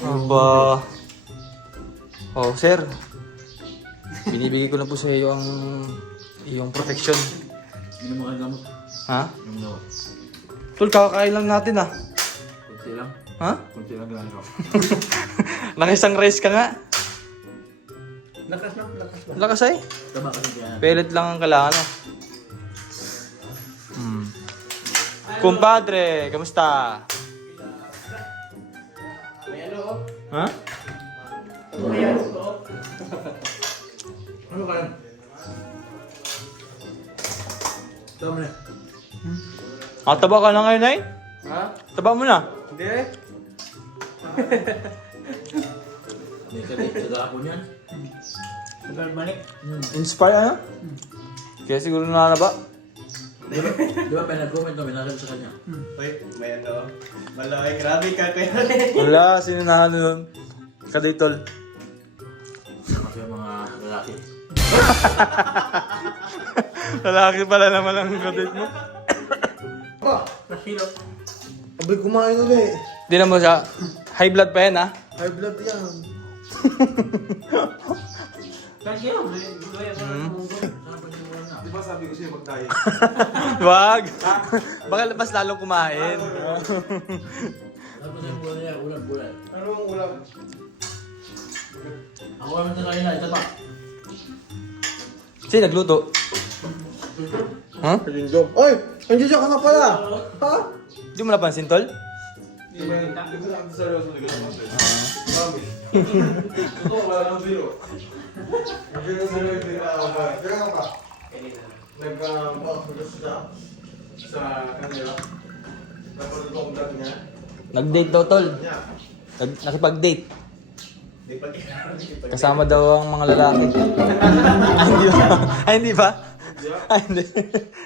Aba. Oh, sir. Binibigay ko na po sa iyo ang iyong protection. Hindi mo kaya gamot. Ha? No. Tol, kakakain lang natin ah. Kunti lang. Ha? Kunti lang gano'n ko. Nakisang rice ka nga. Lakas. Lakas ay. Tama kasi kaya. Pellet lang ang kailangan oh. Kumpadre, kamusta? May ano? Ha? May ano? Ano kaya? Tama na. Taba ka na ngayon ay? Ha? Taba mo na. Hindi. May kalit sa gahapon yan. Balik. Inspire ano? Kaya siguro nanaba. Di ba pinag-comment kami nakita sa kanya? Wait, may ano? Malaki, grabe ka kaya. Wala, sino na ano nun? Kadaytol. Kasi yung mga lalaki. Lalaki pala naman ang kadayt mo. Nasilo. Abay, kumain ulit. Di na mo siya. High blood pa yan ha? High blood yan. Kasi yun, buhay ako ng mundo. Di ba sabi ko sa'yo mag-diet? Wag! Baka mas lalong kumain. Tapos yung bulan niya, ulan-bulan. Ano ang ulam? Ako naman sa kanila, ito pa. Sino nagluto? Ha? Kalinjong. Oy! Nandiyan ka na pala! Ha? Di mo napansin, tol? Di ba yung natin sa Rosa naglaman sa'yo? Mami. Ito, wala nang zero. Zero, zero, zero. Kaya nga pa. Nag-gusto siya sa kanila. Napanood akong vlog niya. Nag-date daw, tol. Niya. Nakipag-date. Di pa Kasama daw ang mga lalaki. Ay, hindi ba? Ay, hindi ba? Ay, hindi.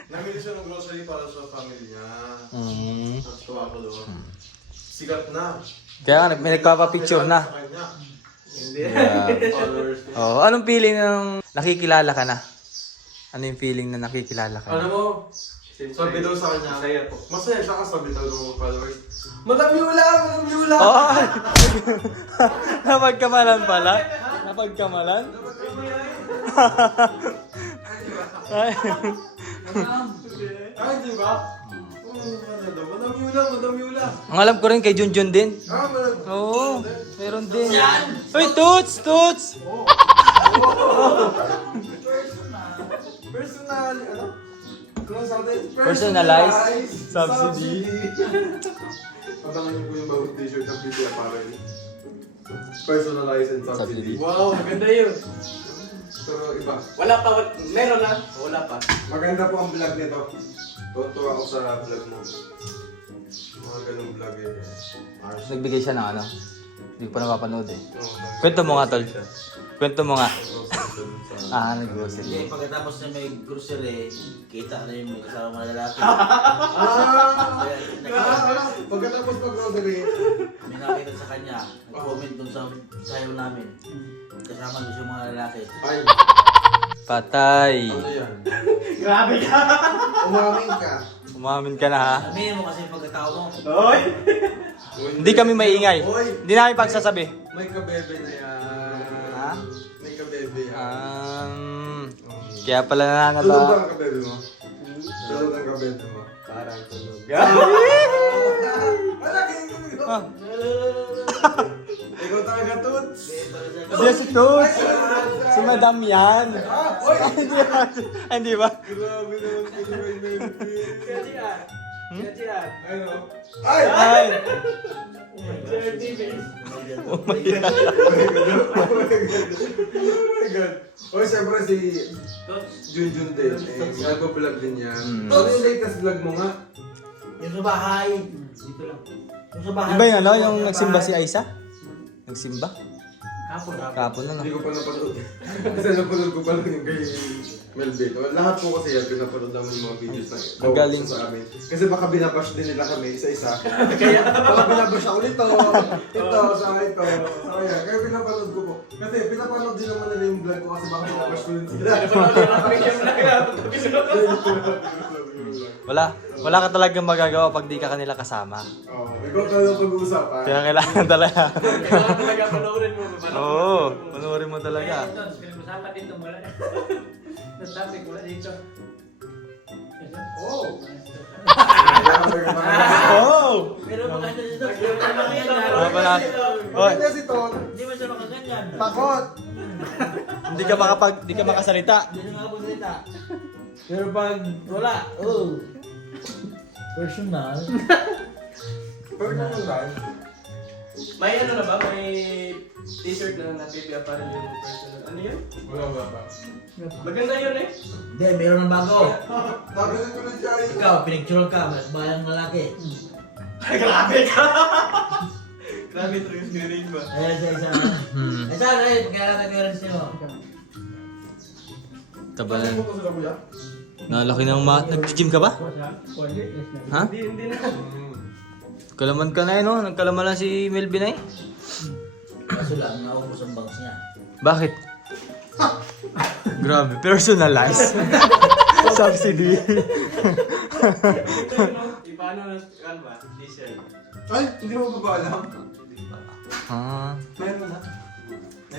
Namili siya ng grocery para sa family niya. Mm. Natuwa ko doon. Sikat na. Kaya nga, may nagpapapicture na. Sa kanya. Hindi. Yeah. Followers niya. Oh, anong feeling ng nakikilala ka na? Ano yung feeling na nakikilala ka Ano na? mo? Sabi daw sa kanya. Masaya po. Masaya siya kasi sabi daw ng mga followers. Madami ulam! Madami ulam! Oh! Napagkamalan pala? Napagkamalan? Ay. Ay, di ba? Madami ulam! Madami ulam! Ang alam ko rin kay Junjun din. Ah, madami. Oo, meron din. Uy, Toots! Toots! Personal, ano? Personalized subsidy. Abangan niyo po yung bagong t-shirt ng Beauty Apparel. Personalized and subsidy. Subsidy. Wow, maganda yun. Pero iba. Wala pa, meron na. Wala pa. Maganda po ang vlog nito. Tuwa ako sa vlog mo. Mga ganung vlog eh. Ars. Nagbigay siya ng ano? Hindi ko pa napapanood eh. Oo, Kwento mo nga, tol. Kwento mo nga. Oo, sa- Hindi, Nag-grocery. pagkatapos na may grocery, kita na yung may kasama mga lalaki. Ah! Kaya nakita, Pagkatapos mag-grocery, may nakita sa kanya, nag-comment dun sa sayo namin. Kasama doon yung mga lalaki. ay, Patay. ano yan? Grabe ka. Umamin ka. Umamin ka na ha. Sabihin mo kasi yung pagkatao mo. Oy. Hindi kami maingay. Oy! Hindi namin pagsasabi. May kabebe na yan. Ha? May kabebe yan. Kaya pala Tulog ba nanangata. ang kabebe mo? Tulog ang kabebe mo. Parang tulog. Wala kayong tulog. Ah, Ikaw talaga, Toots. Hindi si Toots. Si Madam yan. Oy! Ay, hindi ba? Grabe naman ko yung may melody. Kasi ah. Kasi ah. Ano? Ay! Ay! Dirty face. Oh my God. Oy, siyempre si Junjun din. Nagpa-vlog din yan. Ano yung latest vlog mo nga? Yung sa bahay. Dito lang. Yung sa bahay. Di ba yung ano, yung nagsimba si Aisa? Nagsimba? Kapon. Kapon na Hindi no? ko pa napanood. Kasi napanood ko pa lang yung kay Melvin. Lahat po kasi yan, pinapanood naman yung mga videos na Ang galing. sa amin. Kasi baka binabash din nila kami isa-isa. Kaya baka binabash ako nito, ito, sa ito. So yan, kaya pinapanood ko po. Kasi pinapanood din naman nila yung vlog ko kasi baka binabash ko rin sila. Ano pa ulit ang video vlog? Wala ka talagang magagawa pag di ka kanila kasama. Oh, ikaw talaga pag-uusapan. Kaya kailangan talaga. Kailangan talaga panoorin mo. Oo, panoorin mo talaga. Usapan dito mula. Nasabi ko dito. Oh! Oh! Pero maganda dito. Oh, pala. Oy, Maganda si Ton. Hindi mo siya makaganyan. Takot. hindi ka makasalita. Hindi na nga ako salita. Pero pag wala, oh. Personal. Pero naman lang. May ano na ba? May t-shirt na napipia para yung personal. Ano yun? Wala pa. Maganda yun eh. Hindi, meron ng bago. Nabilis ko na siya. Ikaw, pinicture ka, bayang lalaki. Ay, grabe ka! Grabe ito yung screen mo. Ayan, isa. Isa na rin, kaya nag-meron sa'yo. Taba Ano na. mo to sila kuya? Nalaki ng nag-gym ka ba? Ha? Hindi na. Kalaman ka na eh, no? Nagkalaman lang si Melvin eh. Kaso lang, naubos ang bangs niya. Bakit? Grabe, personalized. Subsidy. Paano na, ano ba? T-shirt. Ay, hindi mo ba alam? Ah. Meron na.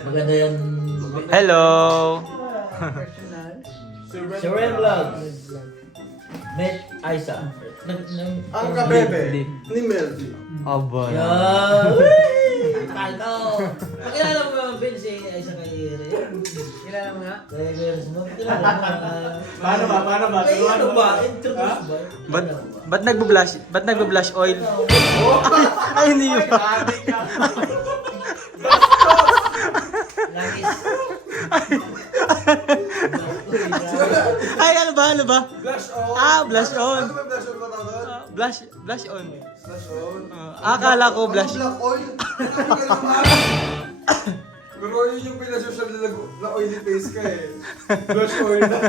Maganda yan. Hello! Si Ren Vlogs. Met Aiza. Ang kabebe ni Melvin. Aba. Yan! Palo! Pakilala mo yung Ben si Aiza kay Ren. Kilala mo nga? Kay Ren mo. Pakilala mo. Paano ba? Kay Turuan ano mo ba? Introduce ba? Ba't nagbo-blush oil? Ay, hindi yun. Grabe ka! Langis. Ay, ano ba? Blush on. Ah, blush on. Ano ba blush on ba tawag doon? Blush on. Blush on. Akala ko blush. Ano black oil? Pero yun yung pinasosyal na oily face ka eh. Blush oil na.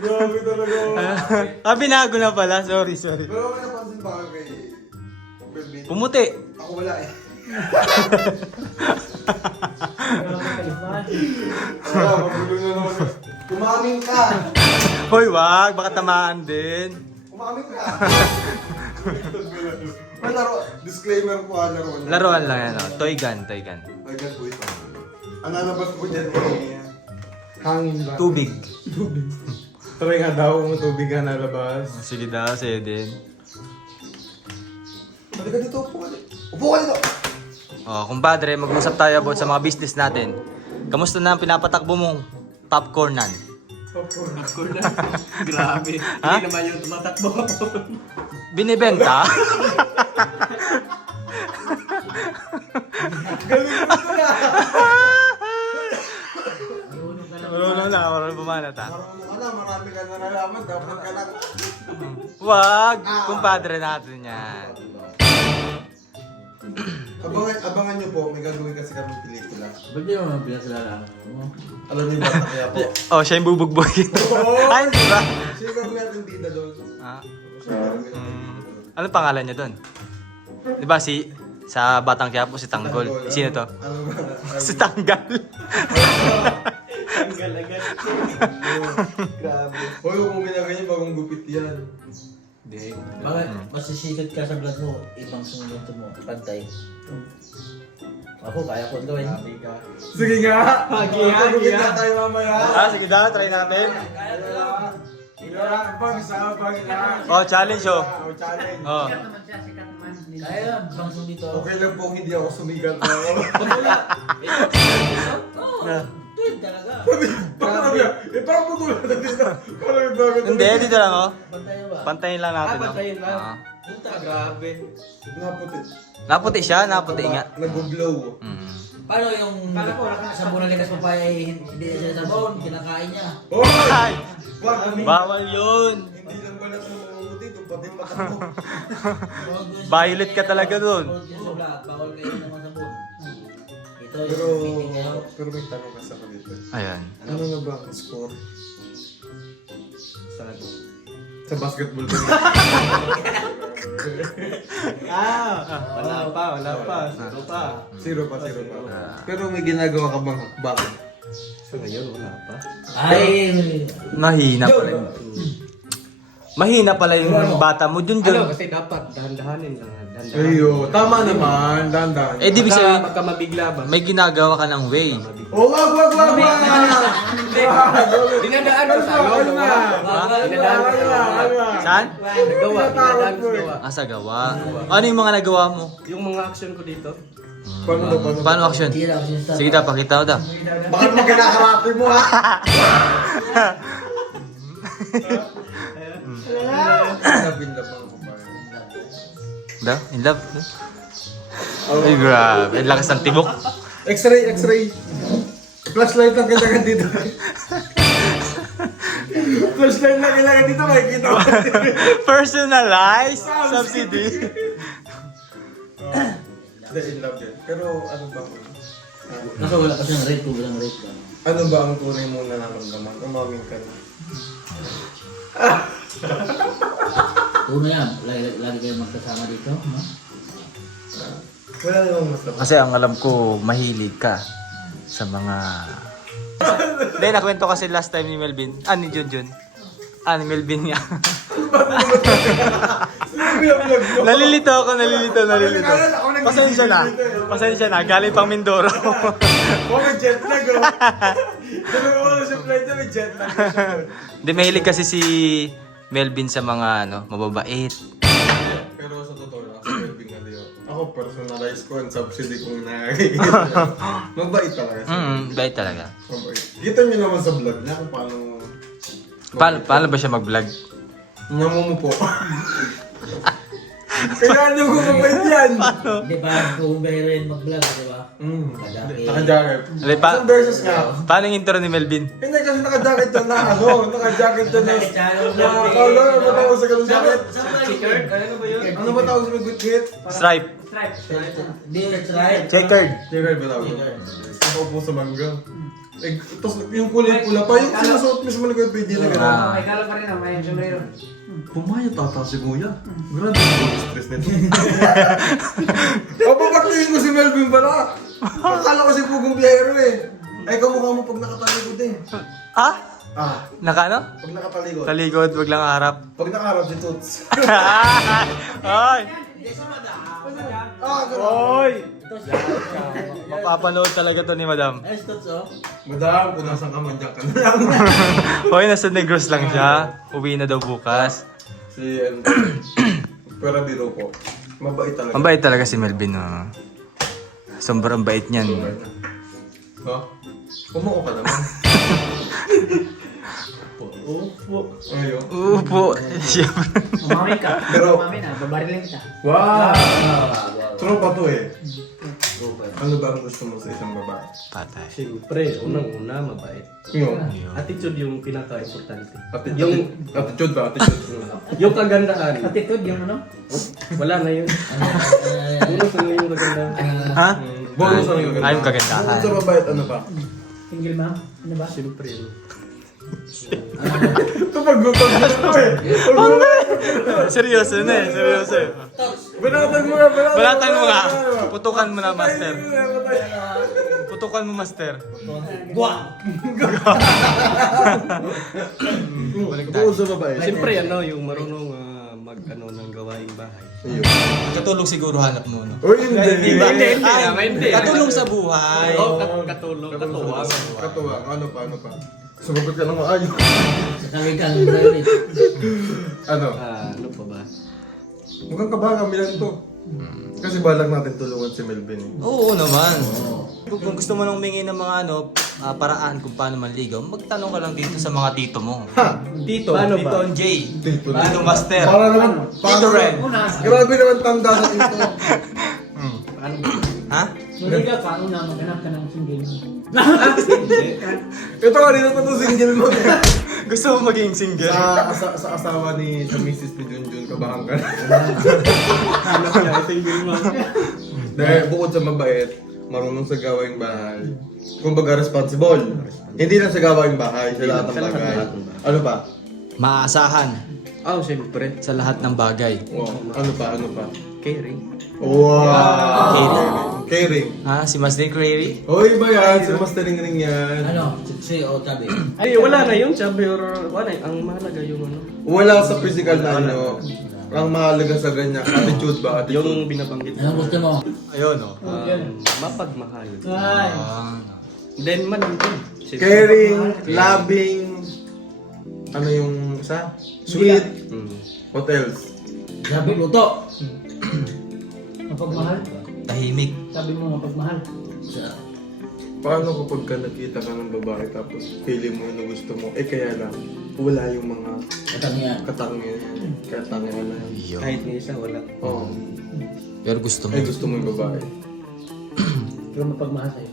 Grabe talaga. Binago na pala. Sorry. Pero may napansin ba kayo kay Melvin? Pumuti. Ako wala eh. Wala, magulo na naman. Kumamin ka! Hoy, wag. Baka tamaan din. Kumamin ka! May laro, disclaimer po laro. Laruan lang yan. Oh. Toy gun. Ay, gan po ito. Ang lalabas po dyan eh. Hangin ba? Tubig. Try nga daw kung tubig ka nalabas. Sige daw, sa'yo din. Balik ka dito, upo ka dito. Upo ka dito! Oh, kumpadre, mag-usap tayo about sa mga business natin. Kamusta na ang pinapatakbo mong popcornan? Ako na. Grabe. Ha? Hindi naman yung tumatakbo. Binibenta? Marunong bumanat ha. Marunong ka na, marami ka na nalaman. Dapat ka lang. Wag! Kumpadre natin yan. Abangan nyo po, may gagawin kasi kami pelikula. Ba't di mo naman pinakilala mo? Alam niyo ba, kaya po. Oh, siya yung bubugbog. Ay, hindi ba? Siya yung gagawin natin bida doon. Ah, Siya yung gagawin natin bida doon. anong pangalan niya doon? Di ba sa Batang Quiapo, si Tanggol. Sino to? Ano ba? Si Tanggal. Tanggal agad. Grabe. Hoy, huwag mo ginaganyan bagong gupit yan. Bakit masisikot ka sa vlog mo, ibang sunod mo, pantay. Ako, kaya ko gawin. Sige nga! Magugupit na tayo mamaya. Sige daw, try natin. Pag na. Oh, challenge oh. Oh, challenge. Oh. Sikat naman siya, sikat naman. Kaya yan, bangsong dito. Okay lang po hindi ako sumigat na ako. Oo, tuwid talaga. Bakit sabi niya? Parang magulat na din na. Parang nagbago. Hindi, dito lang oh. Pantay ba? Pantayin lang natin oh. Pantayin lang. Ah. Grabe. Naputi. Naputi siya, naputi nga. Nag-glow. Mm. Paano yung sabon na likas papaya hindi siya sabon, kinakain niya. Oh! Ay! Wag, Bawal yun! hindi lang pala sa mga muti, ito pati mata mo. Violet ka talaga dun. Bawal yun sa vlog, bawal kayo ng mga sabon. Ito Pero, yung meeting kayo. pero may tanong ka sa dito. Ayan. Ano nga ba ang score? Saan? Sa basketball ko. Wala pa. Zero pa. Zero pa. Pero may ginagawa ka bang hakbang? So ngayon, wala pa. Ay! Mahina pa rin. Mahina pala yung bata mo, Junjun. Ano, kasi dapat dahan-dahanin lang. Dahan-dahanin. Ayo, tama naman, dandan. Eh, di ibig sabihin, Baka mabigla ba? may ginagawa ka ng way. Oh, wag! Dinadaan ko sa ano? Dinadaan ko sa Saan? Nagawa, dinadaan ko sa gawa. Sa gawa. Ano yung mga nagawa mo? Yung mga action ko dito. Paano? Paano action? Sige daw, siya Sige daw, pakita ko daw. Bakit mo kinakarapin mo, ha? Labing-labang ko pa. Daw, in love. Ay, grabe. Ang lakas ng tibok. X-ray. Flashlight lang kailangan dito. Flashlight lang kailangan dito, makikita mo. Personalized subsidy. Hindi, in love din. Pero ano ba? Kaso wala kasi ng rate, walang rate ba? Ano ba ang tunay mo nararamdaman? Umaming ka na. Una yan, lagi kayo magkasama dito, no? Wala namang mas labas. Kasi ang alam ko, mahilig ka sa mga... Hindi, nakwento kasi last time ni Melvin. Ni Junjun. Ni Melvin niya. Nalilito ako. Pasensya na. Galing pang Mindoro. Oh, may jet lag, oh. Dalawa ko sa flight na may jet lag. Hindi, mahilig kasi si Melvin sa mga mababait. Pero sa totoo lang, sa Melvin Galio, ako personalize ko ang subsidy kong nakikita. Mabait talaga siya. Bait talaga. Mabait. Kita niyo naman sa vlog niya kung paano... Paano ba siya mag-vlog? Namumupo. Kaya niyo kung mabait yan. Hindi ba, kung rin mag-vlog, di ba? Naka-jacket. Alay, Isang versus nga. Paano yung intro ni Melvin? Hindi kasi naka-jacket yan na naka-jacket yan na... Ano ba tawag sa ganun jacket? Checkered? Ano ba yun? Ano ba tawag sa may good hit? Stripe. Hindi, that's right. Checkered. Jacket ba tawag? Nakaupo sa mangga. Eh, tapos yung kulay pula pa, yung sinusuot mismo ni Kuya PD na gano'n. May kala pa rin ang may sombrero. Pumayat ata si Kuya. Grabe yung stress nito. Papapaktingin ko si Melvin pala. Akala ko si Pugong Biyahero eh. Ay, kamukha mo pag nakatalikod eh. Nakano? Pag nakatalikod. Talikod, wag lang harap. Pag nakaharap si Toots. Ay! Oy! Mapapanood talaga to ni Madam. Ay, Stutz, oh. Madam, kung nasan ka man dyan ka na lang. Hoy, nasa Negros lang siya. Uwi na daw bukas. Si Pero biro po. Mabait talaga. Mabait talaga si Melvin. Sobrang bait niyan. Ha? Kumuha ka naman. Opo. Ayun. Upo. Umamin ka. Pero- Umamin na, babarilin kita. Wow! Tropa to eh. Ano ba ang gusto mo sa isang babae? Patay. Siyempre, unang-una, mabait. Yun. Attitude yung pinaka-importante. Yung attitude ba? Attitude. Yung kagandahan, Attitude yung ano? wala na yun. Bonus na yung kagandahan. Ha? Bonus ang yung Ay, yung kagandahan. Bukod sa babae, ano ba? Single ma'am? Ano ba? Siyempre, no? Ito pag-gutog na ito eh. Seryoso na eh. Seryoso. Banatan mo nga, banatan Balatan mo nga. Putukan mo na, master. Putukan mo, master. Bukod sa babae. Siyempre, ano, yung marunong mag-ano ng gawaing bahay. Ayun. Katulong siguro hanap mo, no? Uy, hindi. Hindi. Katulong sa buhay. Katulong, katuwa. Katuwa. Ano pa? Sumagot ka ng maayos. Sa kamigang violet. Ano? Ano pa ba? Mukhang kabahan kami lang to. Kasi balak natin tulungan si Melvin eh. Oo naman. Kung gusto mo nang humingi ng mga paraan kung paano manligaw, magtanong ka lang dito sa mga tito mo. Ha? Tito, Paano Tito ba? J. Tito. Tito Master. Para naman, Tito Red. Grabe naman tanda sa tito. Ha? Nuriga, paano na maghanap ka ng single mo? Ito kanina pa to single mo. Gusto mo maging single? sa asawa ni sa misis ni Junjun, kabahan ka na. Hanap niya, ito yung mga. Dahil bukod sa mabait, marunong sa gawaing bahay. Kumbaga responsible. Hindi lang sa gawaing bahay, sa lahat ng bagay. Ano pa? Maasahan Siyempre. sa lahat ng bagay. Wow. Ano pa? Kerry. Wow! Caring. Ha? Si Mas Clary? Hoy, ba yan? Si Master Ring yan. Ano? Siksi o tabi? Ay, wala na yung chubby or wala. Ang mahalaga yung ano. Wala sa physical na ano. Ang mahalaga sa ganyan. Attitude ba? Attitude. Yung binabanggit Anong gusto mo? Ayun, oh. mapagmahal. Ay. Then manamtin. Caring, loving, ano yung isa? Sweet. What else? Sabi luto. Mapagmahal. Tahimik. Sabi mo mapagmahal. Sa Paano kapag ka nakita ka ng babae tapos feeling mo na gusto mo, eh kaya lang, wala yung mga katangian. katangian na yun. Yo. Kahit ni isa, wala. Oo. Pero gusto mo. Eh gusto mo yung babae. Pero mapagmahal sa'yo.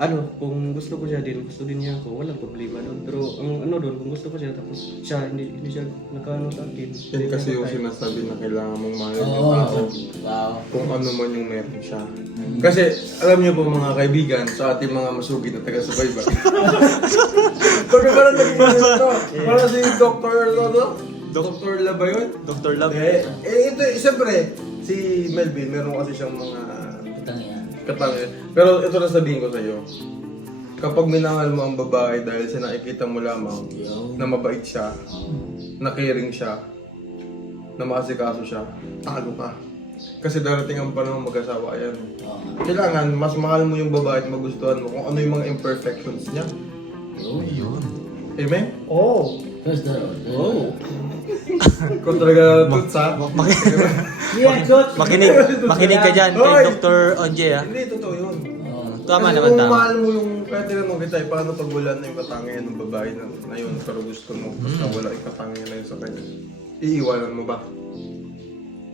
Ano, kung gusto ko siya din, gusto din niya ako, walang problema doon. Pero ang ano doon, kung gusto ko siya, tapos siya, hindi siya nakaano sa akin. Yan kasi yung sinasabi na kailangan mong mahal yung Oo. tao. Wow. Kung ano man yung meron siya. Kasi alam niyo po mga kaibigan, sa ating mga masugid na taga-subaybay. Pag parang naging ito, parang si Dr. Lolo? Dr. La ba yun? Dr. Love. Ito, siyempre, si Melvin, meron kasi siyang mga Katangian. katangian. Pero ito na sabihin ko sa iyo. Kapag minahal mo ang babae dahil sa nakikita mo lamang na mabait siya, na caring siya, na makasikaso siya, talo ka. Kasi darating ang panahon mag-asawa yan. Kailangan mas mahal mo yung babae at magustuhan mo kung ano yung mga imperfections niya. Ayun. Amen? Oh. First the road. Kung talaga tuts ha? Yeah, good. Makinig ka dyan kay Hoy! Dr. Onje, ha? Hindi, totoo yun. Tama Kasi naman, kung tama. mahal mo yung, kaya tinanong kita, paano pag wala na yung katangian ng babae na yun, pero gusto mo, tapos nawala yung katangian na yun sa kanya, iiwanan mo ba?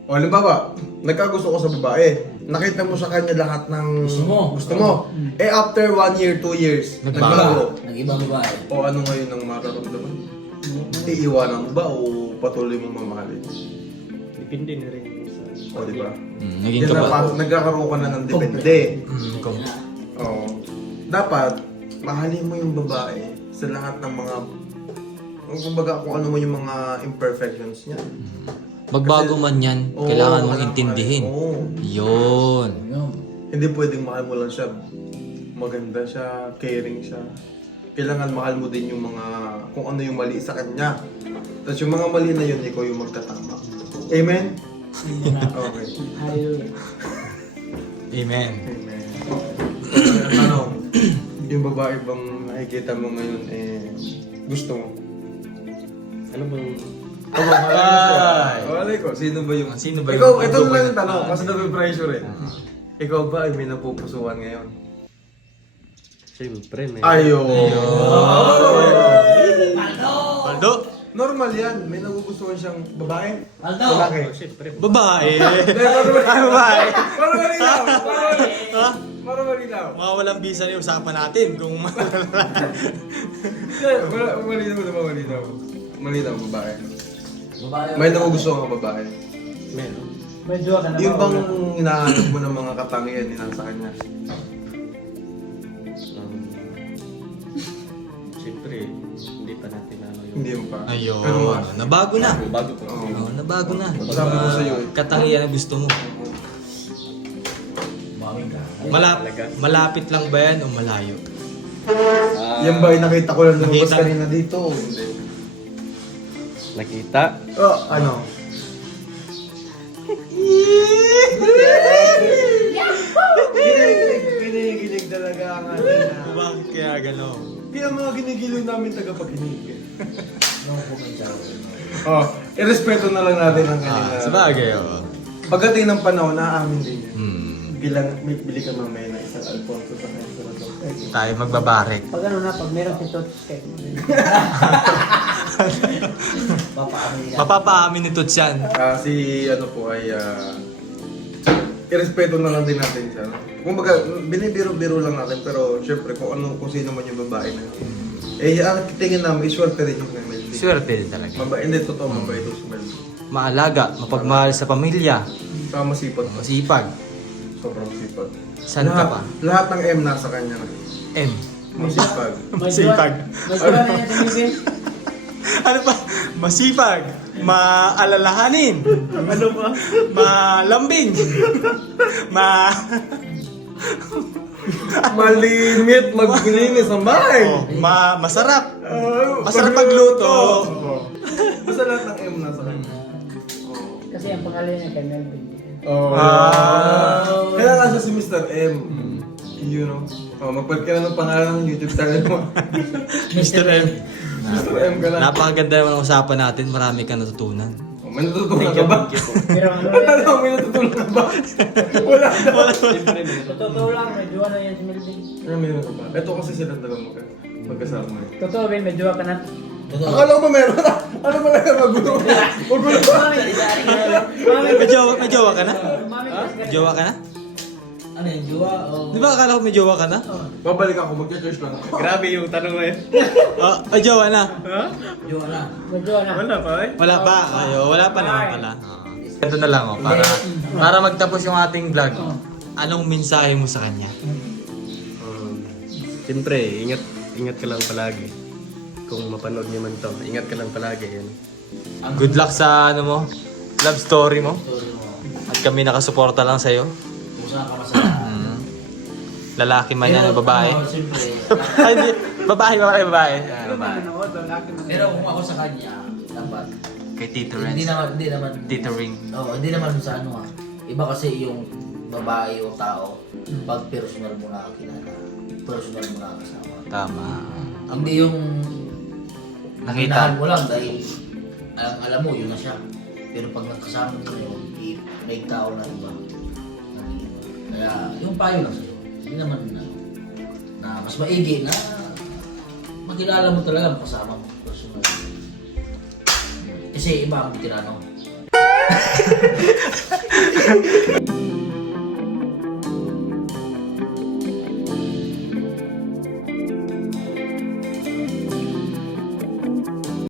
O halimbawa, nagkagusto ko sa babae, nakita mo sa kanya lahat ng Gusto mo. Eh after 1 year, 2 years, Nagbago. nagbago. Nag-ibang babae. O ano ngayon ang mararamdaman? Iiwanan mo ba o patuloy mo mamahalin? Depende na rin sa... O di ba? Naging Yan ka na, ba? nagkakaroon ka na ng depende. Kung Oo. Dapat, mahalin mo yung babae sa lahat ng mga, kumbaga kung ano mo yung mga imperfections niya. magbago man yan, Oo, kailangan mong kailangan intindihin. Oo. Yun. Yun. Hindi pwedeng mahal mo lang siya, maganda siya, caring siya. Kailangan mahal mo din yung mga, kung ano yung mali sa kanya. Tapos yung mga mali na yun, ikaw yung magtatama. Amen? Okay. Hallelujah. Amen. Amen. Ano, yung babae bang nakikita mo ngayon, gusto mo? Ano bang... Walay ko, sino ba yung... Sino ba yung- Ikaw, ito na lang yung tanong, kasi nabipressure eh. Ikaw ba ay may napupusuan ngayon? Siyempre, may... Ayo. Paldo! Normal yan, may nagugustuhan siyang babae. Aldo! Lalaki. Siyempre. Babae! Ay, babae! Para malinaw! Para malinaw! Mga walang bisa na yung usapan natin kung Malinaw na ba malinaw? Malinaw, babae. Babae. May nagugustuhan kang babae. Meron. May jowa ka na Yung ba? bang hinahanap mo ng mga katangian ni nasa kanya? Siyempre, hindi pa natin ano yung... Hindi mo pa. Ayun. Pero mas. Nabago na. Bago pa. Oo. Oh, nabago na. Sabi ko sa'yo eh. Katangian ang gusto mo. Maming ka. Malapit lang ba yan o malayo? Yan ba ay nakita ko lang lumabas Nakita. kanina dito? Hindi. Nakita. Oh, ano? Ginigilig talaga ang ating Bakit kaya gano'n? Kaya mga ginigiliw namin tagapakinig. No commentary. Oh, irespeto na lang natin ang kanila. Sabagay, oo. Pagdating ng panahon, naaamin din yan. Hmm. May bili ka mamaya ng isang Alfonso sa Henso. Tayo magbabarek. Pag ano na, pag meron si Tots kay Papaamin ka. Mapapaamin ni Tuts yan. Si ano po ay irespeto na lang din natin siya. No? Kumbaga, binibiro-biro lang natin pero syempre kung sino man yung babae na yun. Ang tingin namin, swerte rin yung kay Melvin. Swerte din talaga. Hindi, totoo, mabait ito si Melvin. Maalaga, mapagmahal sa pamilya, Saka masipag. masipag. Sobrang sipag. Saan ka pa? Lahat ng M nasa kanya na. M. Masipag. May jowa na yan si Miguel. Ano pa? Masipag. maalalahanin, Ano ba? malambing, Malimit maglinis ang bahay. masarap. Masarap magluto. Basta lahat ng M nasa kanya. Kasi ang pangalan niya kay Melvin. Oh. Ah. Kaya nga siya si Mr. M. You know. Oh, magpalit ka na ng pangalan ng YouTube channel mo. Mr. M. Mr. M ka lang. Napakaganda naman ang usapan natin. Marami ka natutunan. Oh, may natutunan ka ba? Pero ano Wala na, may natutunan ka ba? Wala na. totoo lang, may jowa na yan si Melvin. Pero meron ka ba? Ito kasi sila talagang magkasama eh. Totoo, Ben, may jowa ka na. Totoo. Akala ko ba meron na? Ano ba lang magulo? Magulo ba? May jowa ka na? May jowa ka na? Ano yung jowa? O... Di ba akala ko may jowa ka na? Babalik ako, mag-church lang ako. Grabe yung tanong na yun. May jowa na? Jowa na. May jowa na. Wala pa eh. Wala pa. Wala pa naman pala. Ito na lang para magtapos yung ating vlog. Anong mensahe mo sa kanya? Siyempre, ingat ka lang palagi. Kung mapanood niyo man to, ingat ka lang palagi. Yan. Good luck sa ano mo, love story mo. Sorry mo. At kami nakasuporta lang sa'yo. Kung saan ka masaya. Lalaki man yan, babae. Ano, siyempre. Ay, hindi. Babae. Nanonood, lalaki man. Pero kung ako sa kanya, dapat. Kay Tito Hindi naman. Tito Ring. Oo, hindi naman sa ano ah. Iba kasi yung babae o tao, pag personal mo na kilala, personal mo na kasama. Tama. Hindi yung Nakita. mo lang dahil alam mo, yun na siya. Pero pag nagkasama mo yun, may tao na iba. Kaya yung payo lang sa'yo, hindi naman na mas maigi na makilala mo talaga ang kasama mo. Personal. Kasi iba ang tirano.